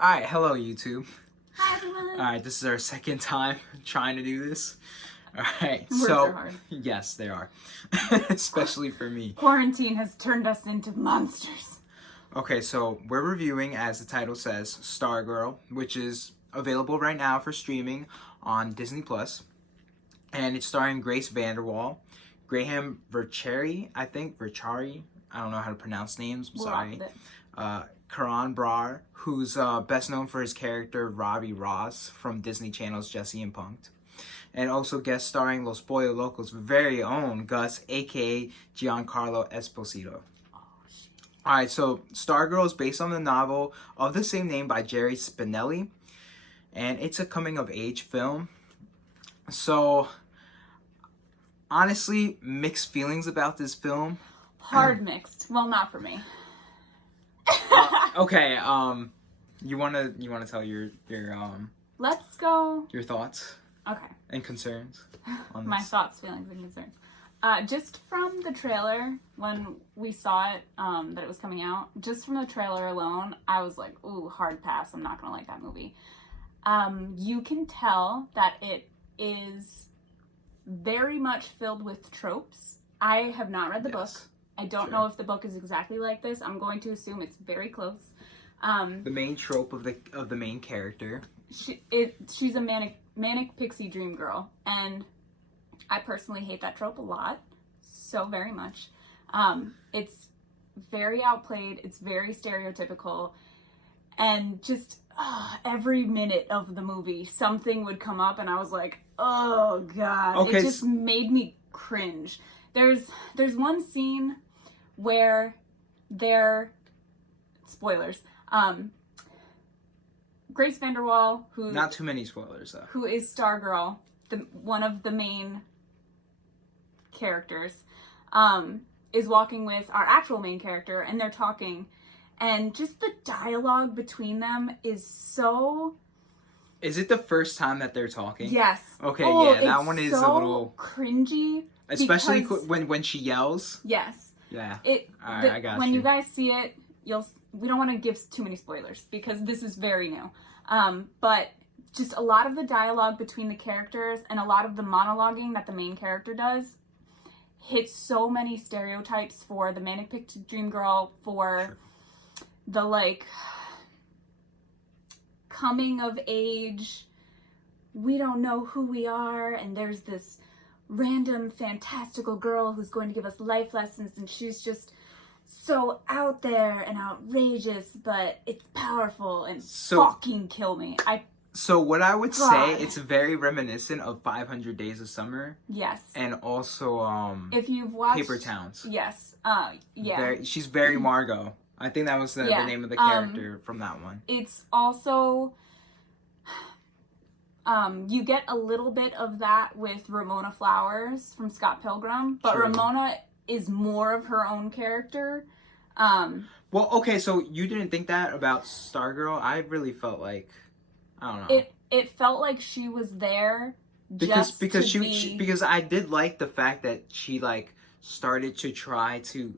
Alright, hello YouTube. Hi everyone. Alright, this is our second time trying to do this. Alright, Words so are hard. yes, they are. Especially for me. Quarantine has turned us into monsters. Okay, so we're reviewing, as the title says, Stargirl, which is available right now for streaming on Disney Plus. And it's starring Grace Vanderwaal, Graham Vercheri, I don't know how to pronounce names, I'm sorry. Karan Brar, who's best known for his character Robbie Ross from Disney Channel's Jesse and Punk'd. And also guest starring Los Pollo Locos' very own Gus, aka Giancarlo Esposito. Alright, so Stargirl is based on the novel of the same name by Jerry Spinelli. And it's a coming-of-age film. So, honestly, mixed feelings about this film. Hard mixed. Well, not for me. Okay, you wanna tell your Let's go. your thoughts Okay. and concerns on My this? thoughts, feelings, and concerns. Just from the trailer, when we saw it, that it was coming out, just from the trailer alone, I was like, ooh, hard pass. I'm not gonna like that movie. You can tell that it is very much filled with tropes. I have not read the book. I don't know if the book is exactly like this. I'm going to assume it's very close. The main trope of the main character. She's a manic pixie dream girl, and I personally hate that trope a lot, so very much. It's very outplayed. It's very stereotypical, and just every minute of the movie, something would come up, and I was like, oh god, Okay. It just made me cringe. There's one scene where spoilers. Grace Vanderwaal, who Not too many spoilers though. who is Stargirl, one of the main characters, is walking with our actual main character, and they're talking, and just the dialogue between them is so. Is it the first time that they're talking? Yes. Okay, oh, yeah, that one is so a little cringy. Especially because, when she yells. Yes. Yeah. Alright, I got when you. you guys see it, we don't want to give too many spoilers because this is very new. But just a lot of the dialogue between the characters and a lot of the monologuing that the main character does hits so many stereotypes for the manic pixie dream girl, for the coming of age, we don't know who we are, and there's this random fantastical girl who's going to give us life lessons, and she's just so out there and outrageous, but it's powerful and fucking kill me. So what I would God. say, it's very reminiscent of 500 Days of Summer. Yes. And also if you've watched Paper Towns. Yes. Yeah. She's very Margot. I think that was the name of the character from that one. It's also you get a little bit of that with Ramona Flowers from Scott Pilgrim, but Ramona is more of her own character. Well, okay, so you didn't think that about Stargirl? I really felt like, I don't know. It felt like she was there because I did like the fact that she started to try to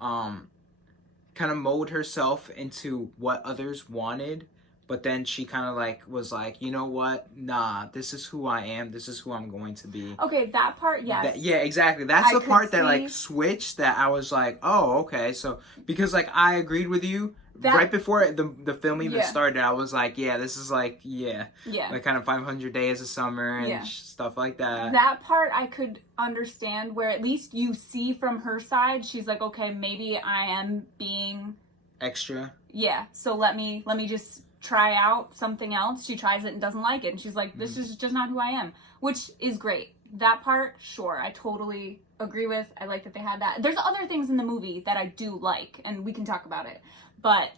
kind of mold herself into what others wanted. But then she kind of was like, you know what? Nah, this is who I am. This is who I'm going to be. Okay, that part, yes. Yeah, exactly. That's the part that switched, that I was like, oh, okay. So, because I agreed with you right before the film even started. I was like, yeah, this is like kind of 500 Days of Summer and stuff like that. That part I could understand, where at least you see from her side, she's like, okay, maybe I am being extra. Yeah. So let me just try out something else. She tries it and doesn't like it, and she's like, this is just not who I am, which is great. That part, sure, I totally agree with. I like that they had that. There's other things in the movie that I do like, and we can talk about it, but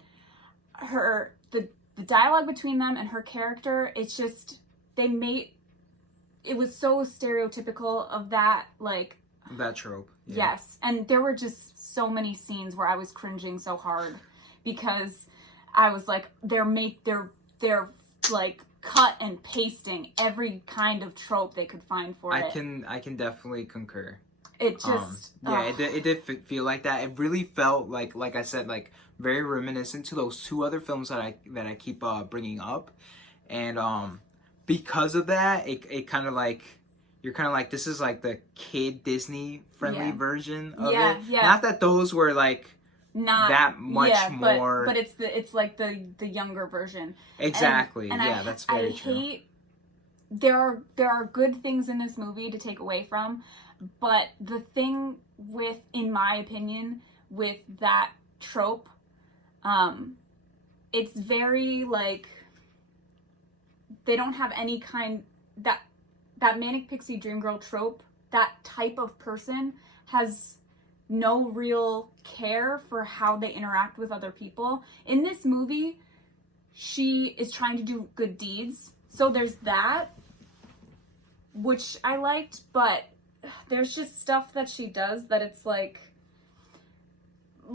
the dialogue between them and her character, it's just, it was so stereotypical of that that trope. Yes, and there were just so many scenes where I was cringing so hard because I was like, they're cut and pasting every kind of trope they could find for it. I can definitely concur. It just it did feel like that. It really felt like I said, very reminiscent to those two other films that I keep bringing up, and because of that, it kind of like you're kind of like, this is like the kid Disney friendly version of it. Yeah. Not that those were like Not that much more, but it's like the younger version. Exactly. And yeah, that's very true. Hate, there are good things in this movie to take away from, but the thing with, in my opinion, with that trope, it's very like, they don't have any kind, that manic pixie dream girl trope, that type of person has no real care for how they interact with other people. In this movie, she is trying to do good deeds, so there's that, which I liked, but there's just stuff that she does that it's like,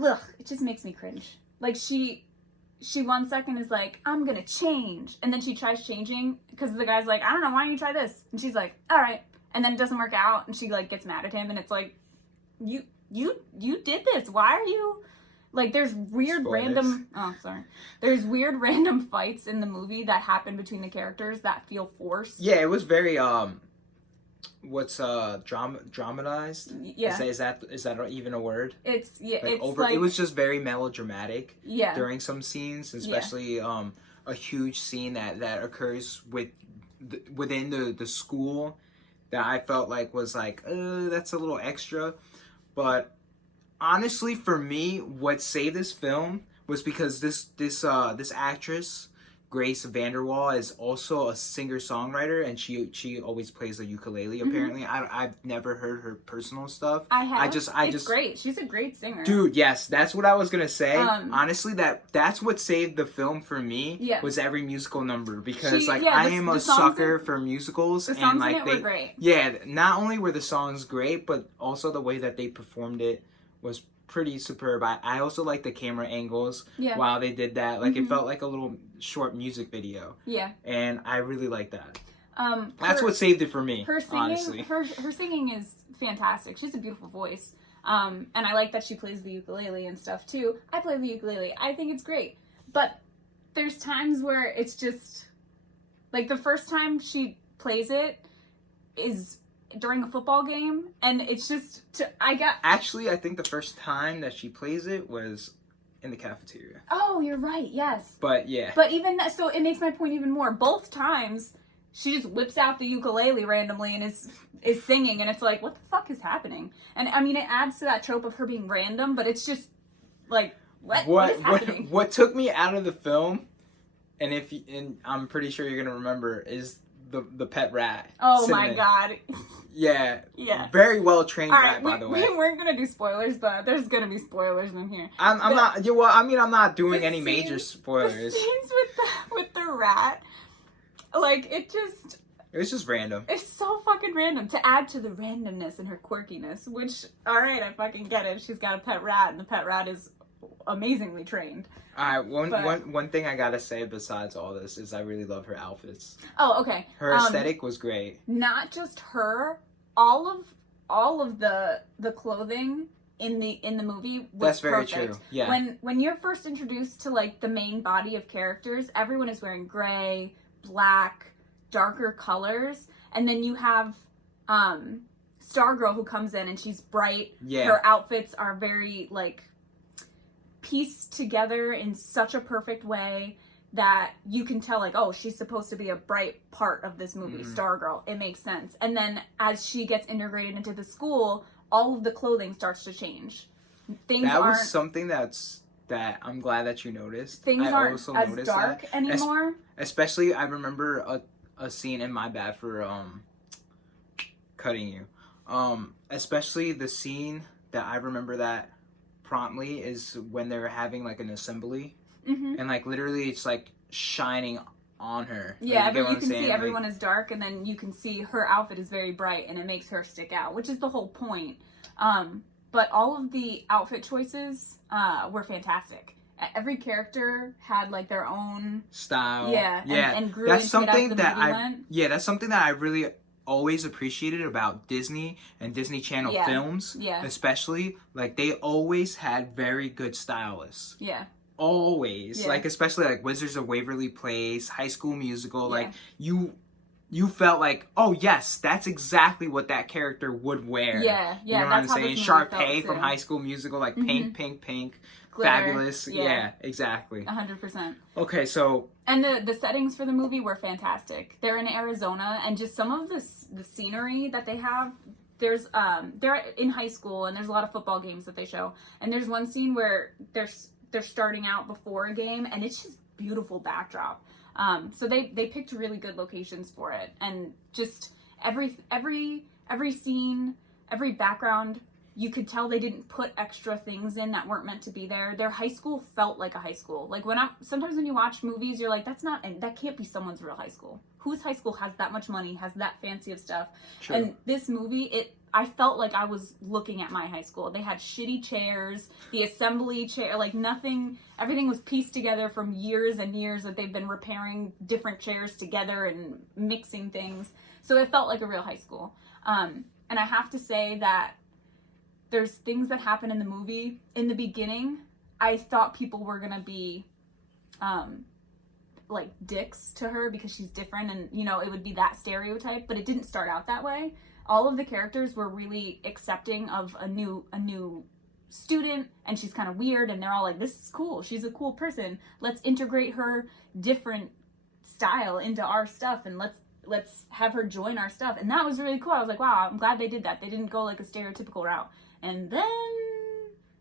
ugh, it just makes me cringe. Like, she 1 second is like, I'm gonna change, and then she tries changing because the guy's like, I don't know, why don't you try this? And she's like, all right, and then it doesn't work out, and she like gets mad at him, and it's like, you did this, why are you, like, there's weird there's weird random fights in the movie that happen between the characters that feel forced. Yeah, it was very dramatized. Yeah, is that even a word? it's Like, it's over, like, it was just very melodramatic. Yeah. During some scenes, especially a huge scene that occurs within the school that I felt like was like, that's a little extra. But honestly, for me, what saved this film was because this actress, Grace VanderWaal, is also a singer-songwriter, and she always plays the ukulele. Apparently, I've never heard her personal stuff. I have. I it's just great. She's a great singer, dude. Yes, that's what I was gonna say. Honestly, that's what saved the film for me. Yeah. Was every musical number, because I am a the songs sucker for musicals, the and songs like in it were great. Yeah, not only were the songs great, but also the way that they performed it was pretty superb. I also like the camera angles while they did that. Like, it felt like a little short music video. Yeah. And I really like that. That's what saved it for me, her singing, honestly. Her singing is fantastic. She has a beautiful voice. And I like that she plays the ukulele and stuff too. I play the ukulele. I think it's great. But there's times where it's just, like, the first time she plays it is during a football game, and it's just, Actually, I think the first time that she plays it was in the cafeteria. Oh, you're right, yes. But yeah. But even that, so it makes my point even more. Both times, she just whips out the ukulele randomly and is singing, and it's like, what the fuck is happening? And I mean, it adds to that trope of her being random, but it's just like, what is happening? What took me out of the film, and I'm pretty sure you're gonna remember, is the pet rat. Oh Cinnamon. My god. Yeah. Yeah. Very well trained rat, right, by the way. We weren't gonna do spoilers, but there's gonna be spoilers in here. I'm not. Yeah, well, I mean, I'm not doing any major spoilers. The scenes with the rat, like, it was just random. It's so fucking random, to add to the randomness and her quirkiness. Which, all right, I fucking get it. She's got a pet rat, and the pet rat is amazingly trained. Alright, one thing I gotta say besides all this is I really love her outfits. Oh, okay. Her aesthetic was great. Not just her, all of the clothing in the movie was That's very perfect. true. Yeah. When you're first introduced to, like, the main body of characters, everyone is wearing gray, black, darker colors, and then you have Stargirl who comes in and she's bright. Yeah. Her outfits are very, like, pieced together in such a perfect way that you can tell, like, oh, she's supposed to be a bright part of this movie, Stargirl. It makes sense. And then as she gets integrated into the school, all of the clothing starts to change. That was something that I'm glad that you noticed. Things aren't also as noticed dark anymore. Especially, I remember a scene, in my bad for cutting you. Especially the scene that I remember that promptly is when they're having, like, an assembly, and, like, literally it's like shining on her. Yeah, like, you can see everyone is dark, and then you can see her outfit is very bright, and it makes her stick out, which is the whole point. But all of the outfit choices were fantastic. Every character had, like, their own style. Yeah. And grew that's into something it as the that movie went. that's something that I really always appreciated about Disney and Disney Channel Yeah. films, Yeah. especially, like, they always had very good stylists. Yeah. Always. Yeah. Like, especially, like, Wizards of Waverly Place, High School Musical, Yeah. like, you felt like, oh yes, that's exactly what that character would wear. Yeah, You know what I'm that's how saying? this movie felt, Sharpay from too. High School Musical, like pink, pink, pink, Glitter, fabulous. yeah. Yeah, exactly. 100%. Okay, so And the settings for the movie were fantastic. They're in Arizona, and just some of the scenery that they have. There's they're in high school, and there's a lot of football games that they show. And there's one scene where they're starting out before a game, and it's just beautiful backdrop. So they picked really good locations for it, and just every scene, every background, you could tell they didn't put extra things in that weren't meant to be there. Their high school felt like a high school. Like sometimes when you watch movies, you're like, that can't be someone's real high school. Whose high school has that much money, has that fancy of stuff? True. And this movie, I felt like I was looking at my high school. They had shitty chairs, the assembly chair, like nothing, everything was pieced together from years and years that they've been repairing different chairs together and mixing things. So it felt like a real high school. And I have to say that there's things that happen in the movie. In the beginning, I thought people were gonna be like dicks to her because she's different, and you know, it would be that stereotype, but it didn't start out that way. All of the characters were really accepting of a new student, and she's kind of weird, and they're all like, this is cool, she's a cool person, let's integrate her different style into our stuff, and let's have her join our stuff. And that was really cool. I was like, wow, I'm glad they did that. They didn't go like a stereotypical route. And then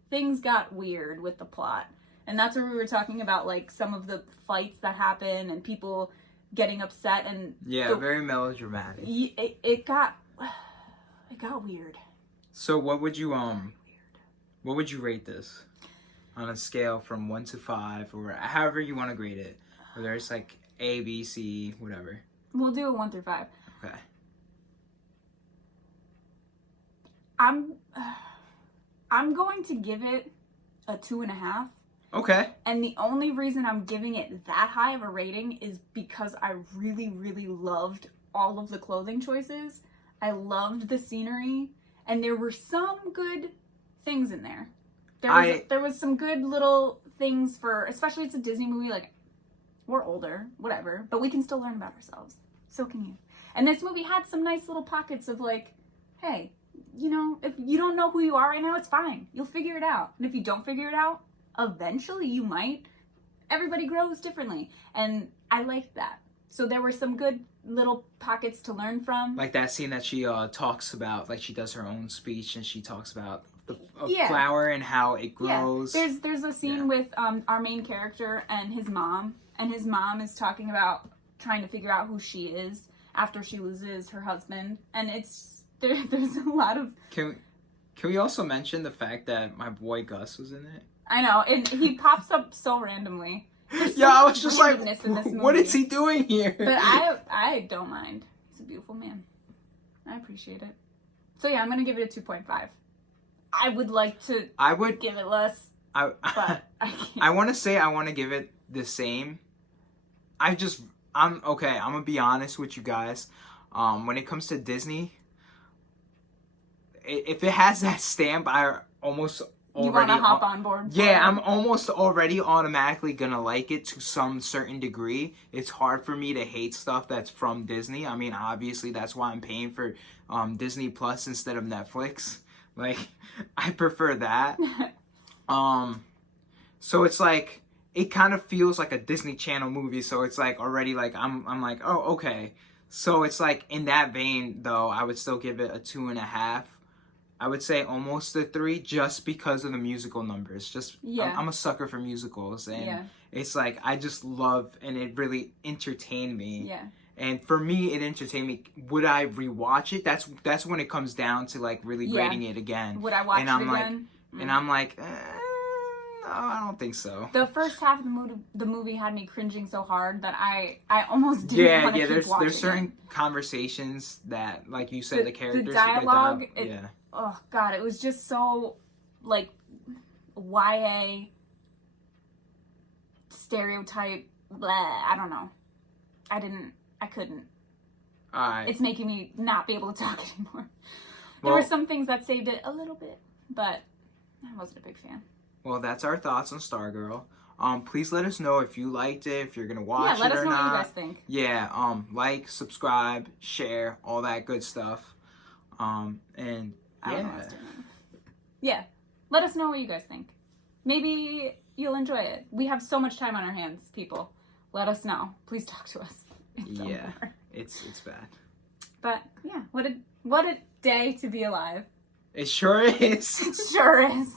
things got weird with the plot. And that's where we were talking about like some of the fights that happen and people getting upset, and very melodramatic. It got weird. So what would you rate this on a scale from 1 to 5, or however you want to grade it, whether it's like A, B, C, whatever? We'll do a 1 through 5. Okay. I'm going to give it a 2.5. Okay. And the only reason I'm giving it that high of a rating is because I really, really loved all of the clothing choices. I loved the scenery, and there were some good things in there. There was some good little things for, especially it's a Disney movie, like, we're older, whatever, but we can still learn about ourselves. So can you. And this movie had some nice little pockets of like, hey, you know, if you don't know who you are right now, it's fine. You'll figure it out. And if you don't figure it out, eventually you might. Everybody grows differently. And I liked that. So there were some good little pockets to learn from. Like that scene that she talks about, like she does her own speech and she talks about a flower and how it grows. Yeah. There's a scene with our main character and his mom. And his mom is talking about trying to figure out who she is after she loses her husband. And there's a lot of... Can we also mention the fact that my boy Gus was in it? I know, and he pops up so randomly. I was just like, what is he doing here? But I don't mind. He's a beautiful man. I appreciate it. So yeah, I'm going to give it a 2.5. I would like to give it less, but I can't. I want to give it the same. I'm gonna be honest with you guys. When it comes to Disney, if it has that stamp, I almost already... You want to hop on board? Yeah, I'm almost already automatically gonna like it to some certain degree. It's hard for me to hate stuff that's from Disney. I mean, obviously, that's why I'm paying for Disney Plus instead of Netflix. Like, I prefer that. So it's like... It kind of feels like a Disney Channel movie, so it's like already like I'm like, oh, okay. So it's like in that vein, though, I would still give it a 2.5. I would say almost a 3, just because of the musical numbers. I'm a sucker for musicals, and it's like I just love, and it really entertained me. Yeah. And for me, it entertained me. Would I rewatch it? That's when it comes down to like really grading it again. Would I watch it again? And I'm like. No, I don't think so. The first half of the movie had me cringing so hard that I almost didn't want to keep watching. There's certain conversations that, like you said, the characters... The dialogue, oh god, it was just so, like, YA stereotype, blah, I don't know. I couldn't. It's making me not be able to talk anymore. There Well, were some things that saved it a little bit, but I wasn't a big fan. well, that's our thoughts on Stargirl. Please let us know if you liked it, if you're gonna watch Yeah, let it us or know not. what you guys think. Yeah, like, subscribe, share, all that good stuff. And I don't know what I yeah. was doing. Yeah, let us know what you guys think. Maybe you'll enjoy it. We have so much time on our hands, people. Let us know. Please talk to us. It's so Yeah, hard. it's bad. But yeah, what a day to be alive. It sure is. It sure is.